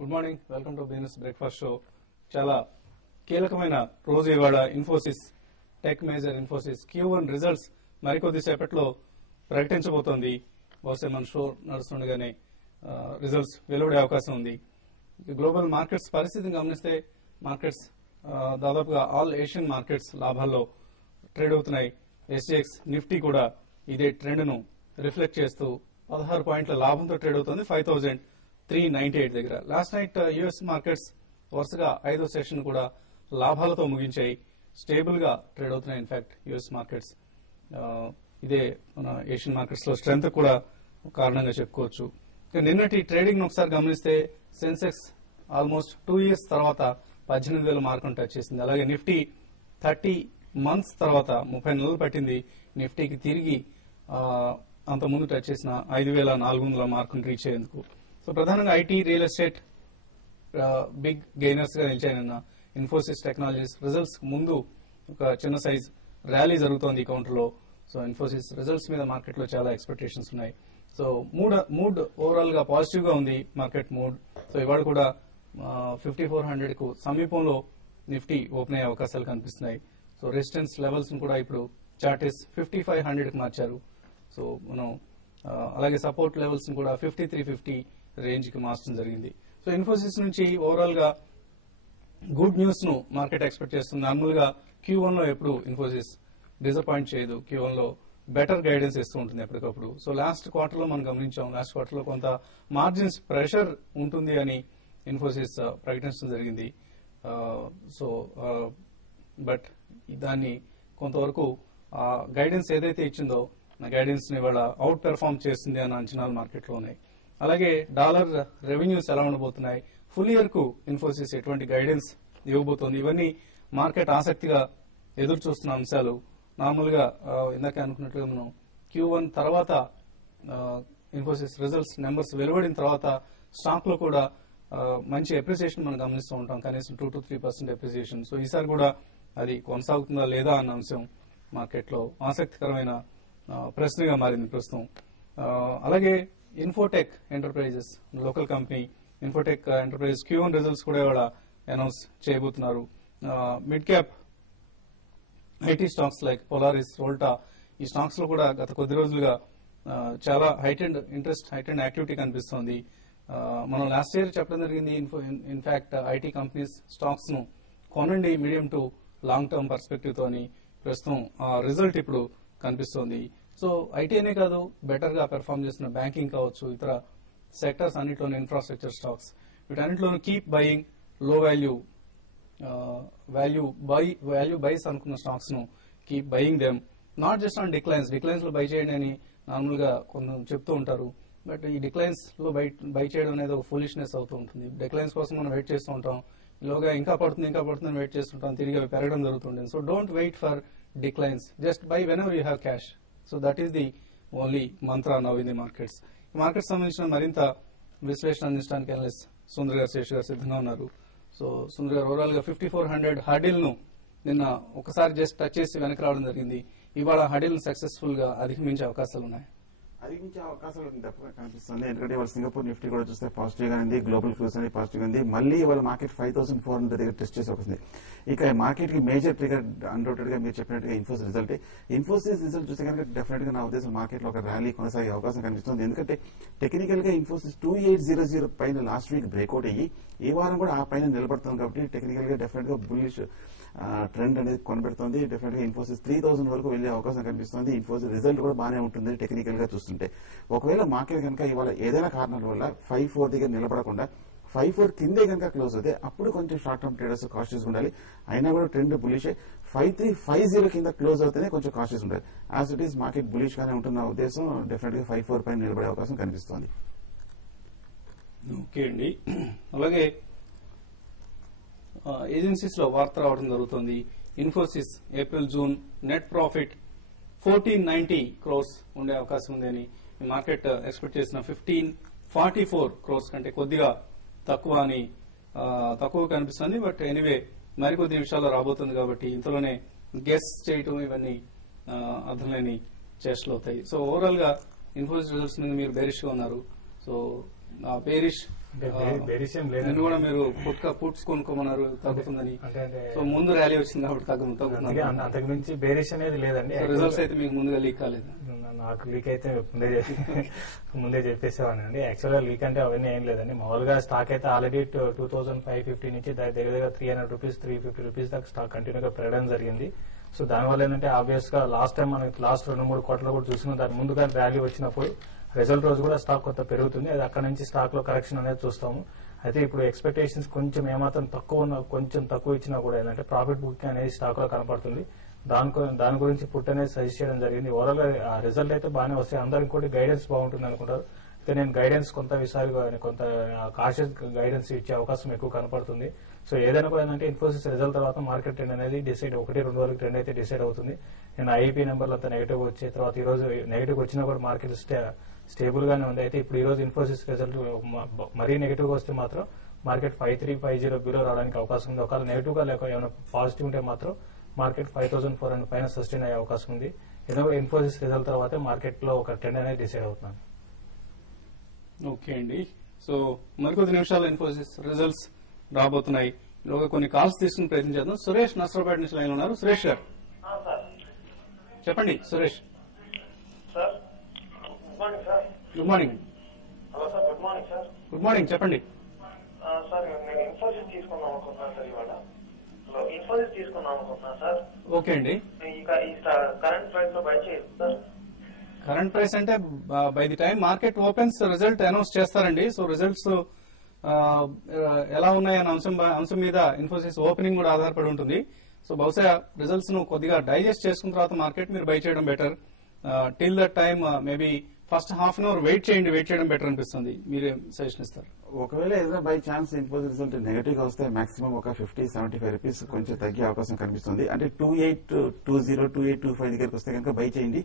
Good morning, welcome to business breakfast show. చాలా కీలకమైన రోజు ఇవాళ. Infosys tech major Infosys Q1 results మరికొద్ది సేపట్లో ప్రకటించబోతోంది. బహుశా మన షో నడుస్తుండగానే రిజల్ట్స్ వెలువడే అవకాశం ఉంది. గ్లోబల్ మార్కెట్స్ పరిస్థితిని గమనిస్తే మార్కెట్స్ దాదాపుగా ఆల్ ఏషియన్ మార్కెట్స్ లాభాల్లో ట్రేడ్ అవుతున్నాయి. SGX నిఫ్టీ కూడా ఇదే ట్రెండ్ ను రిఫ్లెక్ట్ చేస్తూ 16 పాయింట్ల లాభంతో ట్రేడ్ అవుతుంది 5398 దగ్గర. లాస్ట్ నైట్ యుఎస్ మార్కెట్స్ వరుసగా 5వ సెషన్ కూడా లాభాలతో ముగించాయి. స్టేబుల్ గా ట్రేడ్ అవుతున్నాయి. ఇన్ఫాక్ట్ యుఎస్ మార్కెట్స్ ఇదే మన ఏషియన్ మార్కెట్స్ లో స్ట్రెంత్ కూడా కారణంగా చెప్పుకోవచ్చు. నిన్నటి ట్రేడింగ్ ఒకసారి గమనిస్తే సెన్సెక్స్ ఆల్మోస్ట్ 2 years తర్వాత 18,000 మార్కును టచ్ చేసింది. అలాగే నిఫ్టీ 30 months తర్వాత 30 నెలలు పట్టింది నిఫ్టీకి తిరిగి అంత ముందు టచ్ చేసిన 5,400 మార్కును రీచ్ అయ్యేందుకు. సో ప్రధానంగా IT, real estate big gainers గా నిలిచాయి. నిన్న ఇన్ఫోసిస్ టెక్నాలజీస్ రిజల్ట్స్ ముందు ఒక చిన్న సైజ్ ర్యాలీ జరుగుతోంది ఈ కౌంటర్ లో. సో ఇన్ఫోసిస్ రిజల్ట్స్ మీద మార్కెట్ లో చాలా ఎక్స్పెక్టేషన్స్ ఉన్నాయి. సో మూడ్ ఓవరాల్ గా పాజిటివ్ గా ఉంది మార్కెట్ మూడ్. సో ఇవాళ కూడా 5400 కు సమీపంలో నిఫ్టీ ఓపెన్ అయ్యే అవకాశాలు కనిపిస్తున్నాయి. సో రెసిస్టెన్స్ లెవెల్స్ కూడా ఇప్పుడు చార్టెస్ 5500 కి మార్చారు. సో మనం అలాగే సపోర్ట్ లెవెల్స్ కూడా 5350 రేంజ్ కి మార్చడం జరిగింది. సో ఇన్ఫోసిస్ నుంచి ఓవరాల్ గా గుడ్ న్యూస్ ను మార్కెట్ ఎక్స్పెక్ట్ చేస్తుంది. నార్మల్ గా Q1 లో ఎప్పుడు ఇన్ఫోసిస్ డిసప్పాయింట్ చేయదు. Q1 లో బెటర్ గైడెన్స్ ఇస్తూ ఉంటుంది ఎప్పటికప్పుడు. సో లాస్ట్ క్వార్టర్ లో మనం గమనించాం. లాస్ట్ క్వార్టర్ లో కొంత మార్జిన్స్ ప్రెషర్ ఉంటుంది అని ఇన్ఫోసిస్ ప్రకటించడం జరిగింది. సో బట్ దాన్ని కొంతవరకు గైడెన్స్ ఏదైతే ఇచ్చిందో ఆ గైడెన్స్ ని ఇవాళ అవుట్ పెర్ఫార్మ్ చేస్తుంది అన్న అంచనాలు మార్కెట్ లో ఉన్నాయి. అలాగే డాలర్ రెవెన్యూస్ ఎలా ఉండబోతున్నాయి, ఫుల్ ఇయర్ కు ఇన్ఫోసిస్ ఎటువంటి గైడెన్స్ ఇవ్వబోతోంది, ఇవన్నీ మార్కెట్ ఆసక్తిగా ఎదురు చూస్తున్న అంశాలు. నార్మల్ గా ఇందాక అనుకున్నట్లుగా మనం Q1 తర్వాత ఇన్ఫోసిస్ రిజల్ట్స్ నెంబర్స్ వెలువడిన తర్వాత స్టాక్ లో కూడా మంచి అప్రిసియేషన్ మనం గమనిస్తూ ఉంటాం. కనీసం 2 to 3% అప్రిసియేషన్. సో ఈసారి కూడా అది కొనసాగుతుందా లేదా అన్న అంశం మార్కెట్ లో ఆసక్తికరమైన ప్రశ్నగా మారింది ప్రస్తుతం. అలాగే Infotech enterprises local company Infotech enterprises Q1 results కూడా ఇవాళ అనౌన్స్ చేయబోతున్నారు. Mid cap IT stocks like Polaris, Volta, ఈ స్టాక్స్ లో కూడా గత కొద్ది రోజులుగా చాలా హైటెండ్ ఇంట్రెస్ట్, హైటెండ్ యాక్టివిటీ కనిపిస్తోంది. మనం లాస్ట్ ఇయర్ చెప్పడం జరిగింది. ఇన్ఫాక్ట్ ఐటీ కంపెనీస్ స్టాక్స్ ను కొనండి medium to long term perspective తో అని. ప్రస్తుతం ఆ రిజల్ట్ ఇప్పుడు కనిపిస్తోంది. సో ఐటీ అనే కాదు, బెటర్ గా పెర్ఫార్మ్ చేస్తున్న బ్యాంకింగ్ కావచ్చు, ఇతర సెక్టర్స్ అన్నింటిలోనూ ఇన్ఫ్రాస్ట్రక్చర్ స్టాక్స్, వీటన్నింటిలోనూ కీప్ బయింగ్ లో వాల్యూ బైస్ అనుకున్న స్టాక్స్ ను keep buying them, not just on declines లో బై చేయండి అని నార్మల్ గా కొంచెం చెప్తూ ఉంటారు. బట్ ఈ డిక్లైన్స్ లో బై చేయడం అనేది ఒక ఫూలిష్నెస్ అవుతూ ఉంటుంది. డిక్లైన్స్ కోసం మనం వెయిట్ చేస్తూ ఉంటాం, ఇలాగా ఇంకా పడుతుంది వెయిట్ చేస్తుంటాం, తిరిగి అవి పెరగడం జరుగుతుంటుంది. So don't wait for declines, just buy whenever you have cash. So that is the only mantra now in the markets. Market సంబంధించిన మరింత విశ్లేషణ అందించడానికి అనలిస్ట్ సుందర్ గారు, శేష్ గారు సిద్ధంగా ఉన్నారు. సో సుందర్ గారు, ఓవరాల్ గా 5400 హడిల్ ను నిన్న ఒకసారి జస్ట్ టచ్ చేసి వెనక్కి రావడం జరిగింది. ఇవాళ హడిల్ సక్సెస్ఫుల్ గా అధిగమించే అవకాశాలు ఉన్నాయి. అధిగమించే అవకాశాలు తప్పగా కనిపిస్తుంది. ఎందుకంటే ఇవాళ సింగపూర్ నిఫ్టీ కూడా చూస్తే పాజిటివ్ గా ఉంది, గ్లోబల్ ఫ్యూస్ అనేది పాజిటివ్ గా ఉంది. మళ్ళీ ఇవాళ మార్కెట్ 5400 దగ్గర టెస్ట్ చేసి వస్తుంది. ఇక మార్కెట్ కి మేజర్ ట్రిగర్ అన్డౌటెడ్ గా మీరు చెప్పినట్టుగా ఇన్ఫోసిస్ రిజల్ట్. ఇన్ఫోసిస్ రిజల్ట్ చూస్తే కనుక డెఫినెట్ గా నా ఉద్దేశం మార్కెట్ లో ఒక ర్యాలీ కొనసాగే అవకాశం కనిపిస్తుంది. ఎందుకంటే టెక్నికల్ గా ఇన్ఫోసిస్ 2800 పైన లాస్ట్ వీక్ బ్రేక్అవుట్ అయ్యి ఈ వారం కూడా ఆ పైన నిలబడుతుంది. కాబట్టి టెక్నికల్ గా డెఫినెట్ గా బుల్లిష్ ట్రెండ్ అనేది కొనబెడుతుంది. డెఫినెట్ గా ఇన్ఫోసిస్ 3000 వరకు వెళ్లే అవకాశం కనిపిస్తుంది. ఇన్ఫోసిస్ రిజల్ట్ కూడా బాగానే ఉంటుంది టెక్నికల్ గా చూస్తుంటే. ఒకవేళ మార్కెట్ కనుక ఇవాళ ఏదైనా కారణాల వల్ల 54 దగ్గర నిలబడకుండా 54 కిందే కనుక క్లోజ్ అవుతే అప్పుడు కొంచెం షార్ట్ టర్మ్ ట్రేడర్స్ కాషియస్ ఉండాలి. అయినా కూడా ట్రెండ్ బులిష్ 5350 కింద క్లోజ్ అవుతేనే కొంచెం కాషియస్ ఉండాలి. As it is market bullish గానే ఉంటున్న ఉద్దేశం డెఫినెట్ గా 54 పైన నిలబడే అవకాశం కనిపిస్తోంది. ఓకే అండి. అలాగే ఏజెన్సీస్ లో వార్త రావడం జరుగుతుంది. Infosys April June net profit 1490 crores ఉండే అవకాశం ఉందని మార్కెట్ ఎక్స్పెక్ట్ చేసిన 1544 crores కంటే కొద్దిగా తక్కువ కనిపిస్తుంది. బట్ ఎనీవే మరికొద్ది నిమిషాల్లో రాబోతుంది కాబట్టి ఇంతలోనే గెస్ చేయటం ఇవన్నీ అర్థం లేని చేష్టలు అవుతాయి. సో ఓవరాల్ గా ఇన్ఫోసిస్ రిజల్ట్స్ మీద మీరు బేరిష్ గా ఉన్నారు. సో బేరిష్ నేను కూడా మీరు పుట్స్ కొనుక్కోమన్నారు తగ్గుతుందని, సో ముందు ర్యాలీ వచ్చింది కాబట్టి తగ్గుతుంది. అంతకు మించి బేరిష్ అనేది లేదండి. రిజల్ట్స్ అయితే మీకు ముందుగా లీక్ కాలేదు? నాకు లీక్ అయితే ముందే చెప్పేసేవాడిని అండి. యాక్చువల్గా లీక్ అంటే అవన్నీ ఏం లేదండి. మామూలుగా స్టాక్ అయితే ఆల్రెడీ 2550 నుంచి దగ్గర 300 రూపీస్ 350 రూపీస్ దాకా స్టాక్ కంటిన్యూగా పెరగడం జరిగింది. సో దానివల్ల ఏంటంటే ఆబ్వియస్ గా లాస్ట్ టైం మనకి లాస్ట్ 2-3 క్వార్టర్లు కూడా చూసిన దాని ముందుగా ర్యాలీ వచ్చినప్పుడు రిజల్ట్ రోజు కూడా స్టాక్ కొంత పెరుగుతుంది. అది అక్కడ నుంచి స్టాక్ లో కరెక్షన్ అనేది చూస్తాము. అయితే ఇప్పుడు ఎక్స్పెక్టేషన్స్ కొంచెం ఏమాత్రం కొంచెం తక్కువ ఇచ్చినా కూడా ఏంటంటే ప్రాఫిట్ బుకింగ్ అనేది స్టాక్ లో కనపడుతుంది. దాని గురించి పుట్ అనేది సజెస్ట్ చేయడం జరిగింది. ఓవరాల్ గా రిజల్ట్ అయితే బాగానే వస్తాయి. అందరికి కూడా గైడెన్స్ బాగుంటుంది అనుకుంటారు. అయితే నేను గైడెన్స్ కొంత కాషియస్ గైడెన్స్ ఇచ్చే అవకాశం ఎక్కువ కనపడుతుంది. సో ఏదైనా కూడా ఏంటంటే ఇన్ఫోసిస్ రిజల్ట్ తర్వాత మార్కెట్ ట్రెండ్ అనేది డిసైడ్ 1-2 రోజులకి ట్రెండ్ అయితే డిసైడ్ అవుతుంది. నేను ఐపీ నెంబర్లు అంతా నెగిటివ్ వచ్చే తర్వాత ఈ రోజు నెగిటివ్ వచ్చినా కూడా మార్కెట్ స్టేబుల్ గానే ఉంది. అయితే ఇప్పుడు ఈ రోజు ఇన్ఫోసిస్ రిజల్ట్ మరీ నెగిటివ్ గా వస్తే మాత్రం మార్కెట్ 5350 బిలో రావడానికి అవకాశం ఉంది. ఒకవేళ నెగిటివ్ గా లేక ఏమైనా పాజిటివ్ ఉంటే మాత్రం మార్కెట్ 5400 పైన సస్టైన్ అయ్యే అవకాశం ఉంది. ఏదో ఇన్ఫోసిస్ రిజల్ట్ తర్వాత మార్కెట్ లో ఒక ట్రెండ్ అనేది డిసైడ్ అవుతుంది. ఓకే అండి, సో మరికొద్ది నిమిషాలు ఇన్ఫోసిస్ రిజల్ట్స్ రాబోతున్నాయి. ఈలోగా కొన్ని కాల్స్ తీసుకుని ప్రయత్నం చేద్దాం. సురేష్ నర్సరావుపేట నుంచి లైన్ ఉన్నారు. సురేష్ గారు చెప్పండి. Suresh good morning. Hello sir, good morning sir. Good morning, చెప్పండి. సార్ నేను ఇన్ఫోసిస్ తీసుకుందాం అనుకుంటున్నాను సార్. ఇవాళ ఇన్ఫోసిస్ తీసుకుందాం అనుకుంటున్నాను సార్. ఓకే అండి, ఈ కరెంట్ ప్రైస్ లో బై చేయొచ్చు సార్? కరెంట్ ప్రైస్ అంటే by the time market opens result announce చేస్తారండి. సో రిజల్ట్స్ ఎలా ఉన్నాయన్న అంశం మీద ఇన్ఫోసిస్ ఓపెనింగ్ కూడా ఆధారపడి ఉంటుంది. సో బహుశా రిజల్ట్స్ ను కొద్దిగా డైజెస్ట్ చేసుకున్న తర్వాత మార్కెట్ మీరు బై చేయడం better. Till that time maybe first half an hour wait చేయడం బెటర్ అనిపిస్తుంది. మీరేం సజెషన్ ఇస్తారు? ఒకవేళ ఏదైనా by chance Infosys result negative గా వస్తే మాక్సిమం ఒక 50-75 రూపీస్ కొంచెం తగ్గే అవకాశం కనిపిస్తుంది. అంటే 2820 2825 దగ్గరికి వస్తే కనుక బై చేయండి.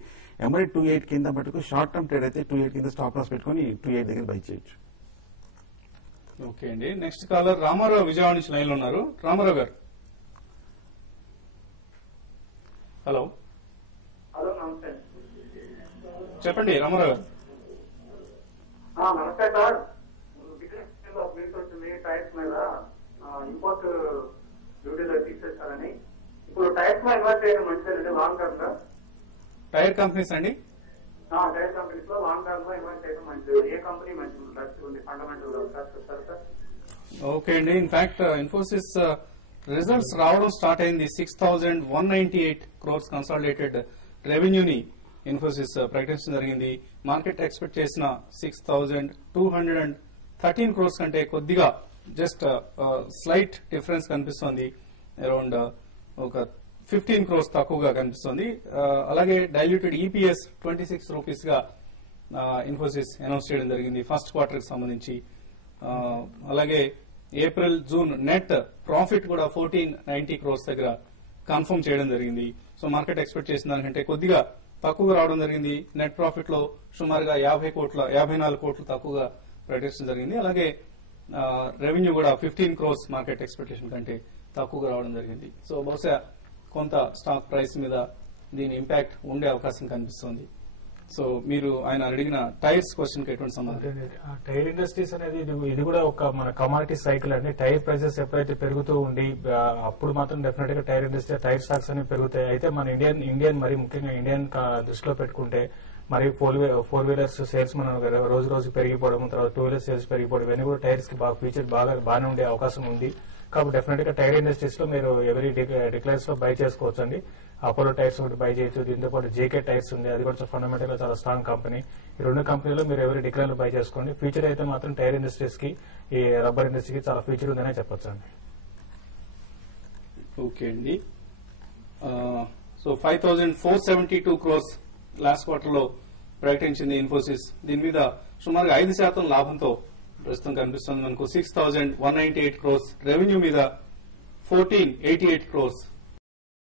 ఎంబడి 28 కింద మటుకు షార్ట్ టర్మ్ ట్రేడ్ అయితే 28 కింద స్టాప్ లాస్ పెట్టుకుని 28 దగ్గర బై చేయొచ్చు. ఓకే అండి, నెక్స్ట్ కాలర్ రామారావు విజయవాడ నుంచి లైన్ లో ఉన్నారు. రామారావు గారు హలో. హలో, నమస్తే. చెప్పండి రామారావు గారు. నమస్తే సార్. బిజినెస్ వచ్చింది టైర్స్ మీద ఇంపోర్ట్ డ్యూటీలో తీసేస్తారని. ఇప్పుడు టైర్స్ మీద ఇన్వెస్ట్ చేయడం మంచిదండి లాంగ్ టర్మ్ గా? టైర్ కంపెనీస్ అండి? టైర్ కంపెనీస్ లో లాంగ్ టర్మ్ లో ఇన్వెస్ట్ చేయడం మంచిది. ఏ కంపెనీ మంచిది ఫండమెంటల్ గా చెప్తారు సార్? ఓకే అండి, ఇన్ఫాక్ట్ ఇన్ఫోసిస్ రిజల్ట్స్ రావడం స్టార్ట్ అయింది. 6198 crores కన్సాలిడేటెడ్ రెవెన్యూని ఇన్ఫోసిస్ ప్రకటించడం జరిగింది. మార్కెట్ ఎక్స్పెక్ట్ చేసిన 6213 crores కంటే కొద్దిగా జస్ట్ స్లైట్ డిఫరెన్స్ కనిపిస్తోంది. అరౌండ్ ఒక 15 crores తక్కువగా కనిపిస్తోంది. అలాగే డైల్యూటెడ్ ఈపీఎస్ 26 రూపీస్ గా ఇన్ఫోసిస్ అనౌన్స్ చేయడం జరిగింది ఫస్ట్ క్వార్టర్ కి సంబంధించి. అలాగే ఏప్రిల్ జూన్ నెట్ ప్రాఫిట్ కూడా 1490 crores దగ్గర కన్ఫర్మ్ చేయడం జరిగింది. సో మార్కెట్ ఎక్స్పెక్ట్ చేసిన దానికంటే కొద్దిగా తక్కువగా రావడం జరిగింది. నెట్ ప్రాఫిట్ లో సుమారుగా 54 కోట్లు తక్కువగా ప్రకటించడం జరిగింది. అలాగే రెవెన్యూ కూడా 15 crores మార్కెట్ ఎక్స్పెక్టేషన్ కంటే తక్కువగా రావడం జరిగింది. సో బహుశా కొంత స్టాక్ ప్రైస్ మీద దీని ఇంపాక్ట్ ఉండే అవకాశం కనిపిస్తోంది. సో మీరు ఆయన అడిగిన టైర్స్ క్వశ్చన్ కి ఎటువంటి సంబంధం? టైర్ ఇండస్ట్రీస్ అనేది ఇది కూడా ఒక మన కమాడిటీ సైకిల్ అండి. టైర్ ప్రైసెస్ ఎప్పుడైతే పెరుగుతూ ఉండి అప్పుడు మాత్రం డెఫినెట్ గా టైర్ ఇండస్ట్రీ టైర్ స్టాక్స్ అనేవి పెరుగుతాయి. అయితే మన ఇండియన్ మరి ముఖ్యంగా ఇండియన్ దృష్టిలో పెట్టుకుంటే మరి ఫోర్ వీలర్స్ సేల్స్ మనం రోజు రోజు పెరిగిపోవడం, తర్వాత 2 వీలర్ సేల్స్ పెరిగిపోవడం, ఇవన్నీ కూడా టైర్స్ కి ఫ్యూచర్ బాగానే ఉండే అవకాశం ఉంది. కాబట్టి డెఫినెట్ గా టైర్ ఇండస్ట్రీస్ లో మీరు ఎవరీ డిక్లైన్స్ లో బై చేసుకోవచ్చు అండి. అపోలో టైర్స్ ఒకటి బై చేయొచ్చు. దీంతో పాటు జేకే టైర్స్ ఉంది, అది కూడా ఫండమెంటల్ గా చాలా స్ట్రాంగ్ కంపెనీ. ఈ 2 కంపెనీలో మీరు ఎవరీ డిక్లైన్ లో బై చేసుకోండి. ఫ్యూచర్ అయితే మాత్రం టైర్ ఇండస్ట్రీస్ కి ఈ రబ్బర్ ఇండస్ట్రీకి చాలా ఫ్యూచర్ ఉందనే చెప్పొచ్చు అండి. ఓకే అండి, సో 5472 crores లాస్ట్ క్వార్టర్ లో ప్రకటించింది ఇన్ఫోసిస్. దీని మీద సుమారుగా 5% లాభంతో ప్రస్తుతం కనిపిస్తుంది మనకు. 6198 crores రెవెన్యూ మీద 1488 crores